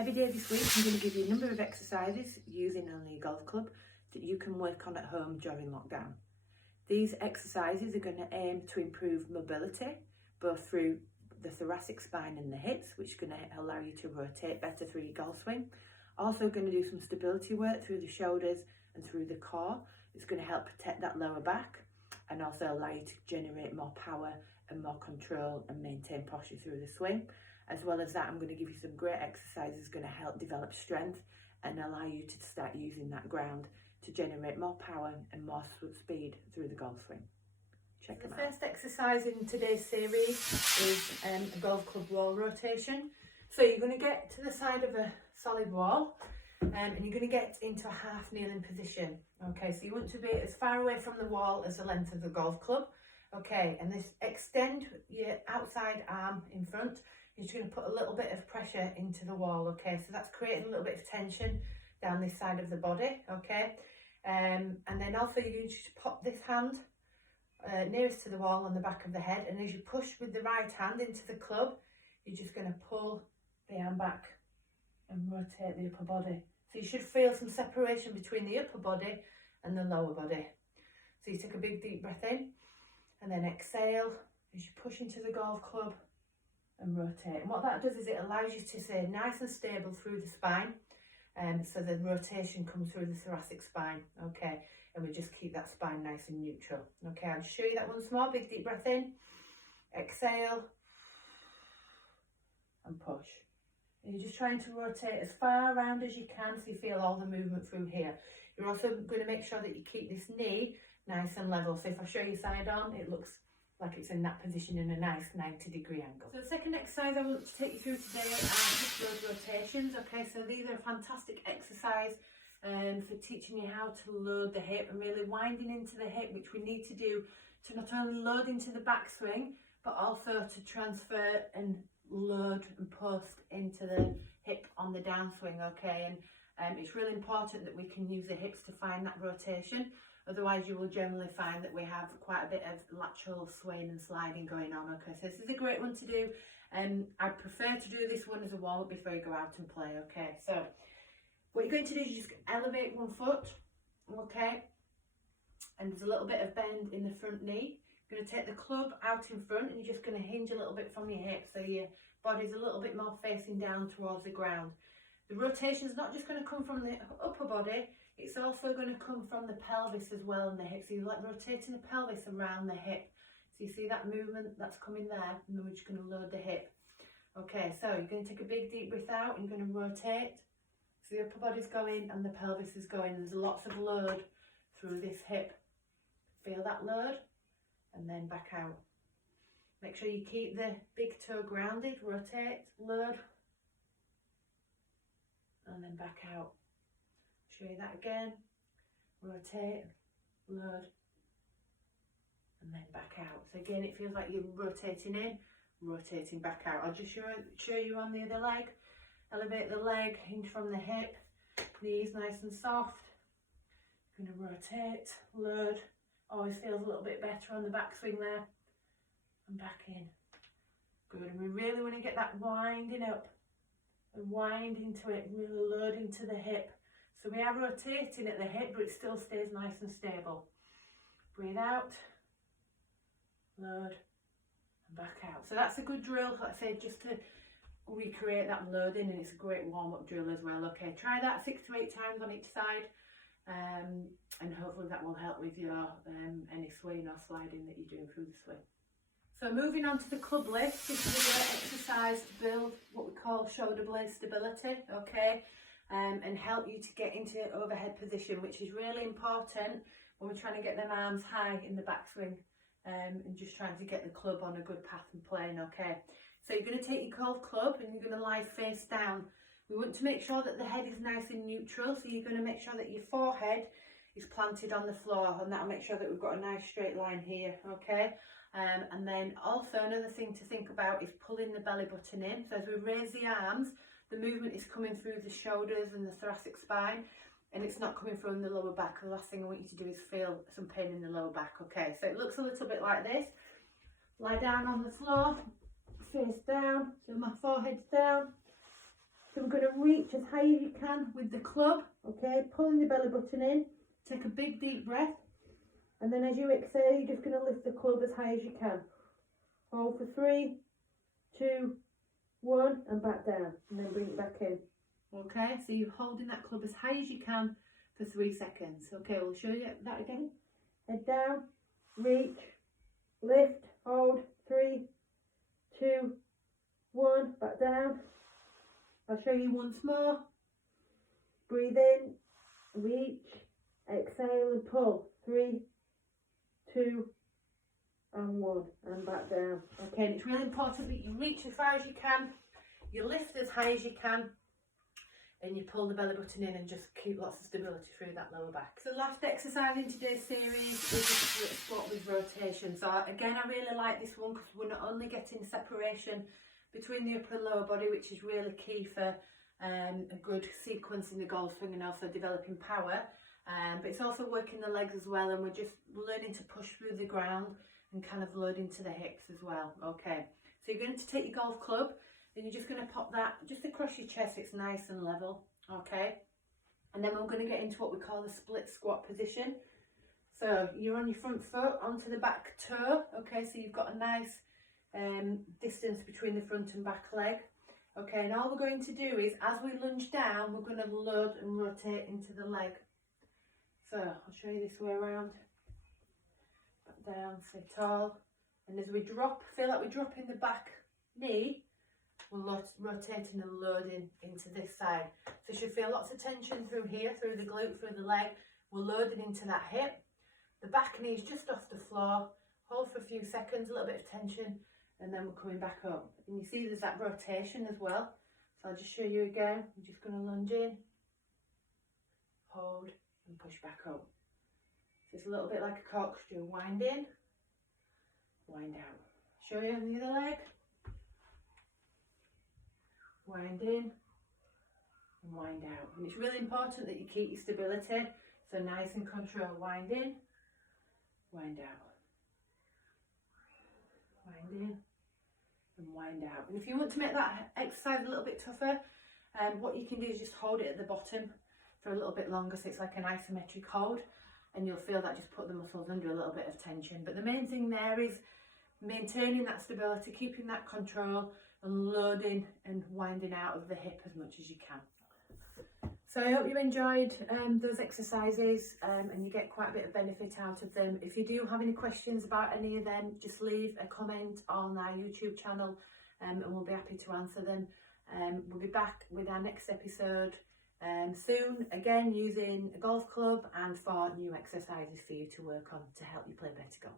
Every day this week I'm going to give you a number of exercises using only a golf club that you can work on at home during lockdown. These exercises are going to aim to improve mobility, both through the thoracic spine and the hips, which is going to allow you to rotate better through your golf swing. Also going to do some stability work through the shoulders and through the core. It's going to help protect that lower back and also allow you to generate more power and more control and maintain posture through the swing. As well as that, I'm going to give you some great exercises going to help develop strength and allow you to start using that ground to generate more power and more speed through the golf swing. Check them out. The first exercise in today's series is a golf club wall rotation. So you're going to get to the side of a solid wall and you're going to get into a half kneeling position. Okay, so you want to be as far away from the wall as the length of the golf club. Okay, and this extend your outside arm in front. You're just going to put a little bit of pressure into the wall. Okay, so that's creating a little bit of tension down this side of the body. Okay, and then also you're going to just pop this hand nearest to the wall on the back of the head, and as you push with the right hand into the club, you're just going to pull the arm back and rotate the upper body. So you should feel some separation between the upper body and the lower body. So you take a big deep breath in and then exhale as you push into the golf club and rotate. And what that does is it allows you to stay nice and stable through the spine, so the rotation comes through the thoracic spine. Okay, and we just keep that spine nice and neutral. Okay, I'll show you that once more. Big deep breath in, exhale and push. And you're just trying to rotate as far around as you can so you feel all the movement through here. You're also going to make sure that you keep this knee nice and level. So if I show you side on, it looks like it's in that position in a nice 90-degree angle. So the second exercise I want to take you through today are hip load rotations. Okay, so these are a fantastic exercise for teaching you how to load the hip and really winding into the hip, which we need to do to not only load into the backswing, but also to transfer and load and post into the hip on the downswing. Okay, and it's really important that we can use the hips to find that rotation. Otherwise you will generally find that we have quite a bit of lateral swaying and sliding going on. Okay, so this is a great one to do, and I prefer to do this one as a warm-up before you go out and play. Okay, so what you're going to do is just elevate one foot. Okay, and there's a little bit of bend in the front knee. You're going to take the club out in front and you're just going to hinge a little bit from your hip, so your body's a little bit more facing down towards the ground. The rotation is not just going to come from the upper body, it's also going to come from the pelvis as well and the hip. So you're like rotating the pelvis around the hip. So you see that movement that's coming there, and then we're just going to load the hip. Okay, so you're going to take a big deep breath out and you're going to rotate. So the upper body's going and the pelvis is going. There's lots of load through this hip. Feel that load and then back out. Make sure you keep the big toe grounded. Rotate, load, and then back out. Show you that again. Rotate, load, and then back out. So again, it feels like you're rotating in, rotating back out. I'll just show you on the other leg. Elevate the leg, hinge from the hip, knees nice and soft. You're going to rotate, load. Always feels a little bit better on the backswing there. And back in. Good. And we really want to get that winding up and wind into it, really load into the hip. So we are rotating at the hip, but it still stays nice and stable. Breathe out, load, and back out. So that's a good drill, like I said, just to recreate that loading, and it's a great warm-up drill as well. Okay, try that 6 to 8 times on each side, and hopefully that will help with your any swing or sliding that you're doing through the swing. So moving on to the club lift, this is a great exercise to build what we call shoulder blade stability. Okay. And help you to get into overhead position, which is really important when we're trying to get them arms high in the backswing, and just trying to get the club on a good path and plane. Okay, so you're going to take your golf club and you're going to lie face down. We want to make sure that the head is nice and neutral, so you're going to make sure that your forehead is planted on the floor, and that'll make sure that we've got a nice straight line here. Okay, and then also another thing to think about is pulling the belly button in. So as we raise the arms, the movement is coming through the shoulders and the thoracic spine, and it's not coming from the lower back. The last thing I want you to do is feel some pain in the lower back. Okay, so it looks a little bit like this. Lie down on the floor, face down, so my forehead's down, So we're going to reach as high as you can with the club, okay, pulling the belly button in, take a big deep breath, and then as you exhale, you're just going to lift the club as high as you can. Hold for 3, 2, 1, and back down, and then bring it back in. Okay, so you're holding that club as high as you can for 3 seconds. Okay, we'll show you that again. Head down, reach, lift, hold, 3, 2, 1, back down. I'll show you once more. Breathe in, reach, exhale and pull. 3, 2, and 1, and back down. Okay, and it's really important that you reach as far as you can, you lift as high as you can, and you pull the belly button in and just keep lots of stability through that lower back. So the last exercise in today's series is a split squat with rotation. So again, I really like this one because we're not only getting separation between the upper and lower body, which is really key for a good sequence in the golf swing and also developing power, but it's also working the legs as well, and we're just learning to push through the ground and kind of load into the hips as well. Okay, so you're going to take your golf club and you're just going to pop that just across your chest. It's nice and level. Okay, and then we're going to get into what we call the split squat position. So you're on your front foot onto the back toe. Okay, so you've got a nice distance between the front and back leg. Okay, and all we're going to do is, as we lunge down, we're going to load and rotate into the leg. So I'll show you this way around. Back down, stay tall, and as we drop, feel like we're dropping the back knee, we're rotating and loading into this side. So you should feel lots of tension through here, through the glute, through the leg. We're loading into that hip. The back knee is just off the floor. Hold for a few seconds, a little bit of tension, and then we're coming back up. And you see there's that rotation as well. So I'll just show you again. I'm just going to lunge in, hold, and push back up. So it's a little bit like a corkscrew. Wind in, wind out. Show you on the other leg. Wind in and wind out. And it's really important that you keep your stability. So nice and controlled. Wind in, wind out. Wind in and wind out. And if you want to make that exercise a little bit tougher, what you can do is just hold it at the bottom for a little bit longer, so it's like an isometric hold, and you'll feel that just put the muscles under a little bit of tension. But the main thing there is maintaining that stability, keeping that control, and loading and winding out of the hip as much as you can. So I hope you enjoyed those exercises and you get quite a bit of benefit out of them. If you do have any questions about any of them, just leave a comment on our YouTube channel and we'll be happy to answer them. We'll be back with our next episode soon, again using a golf club and 4 new exercises for you to work on to help you play better golf.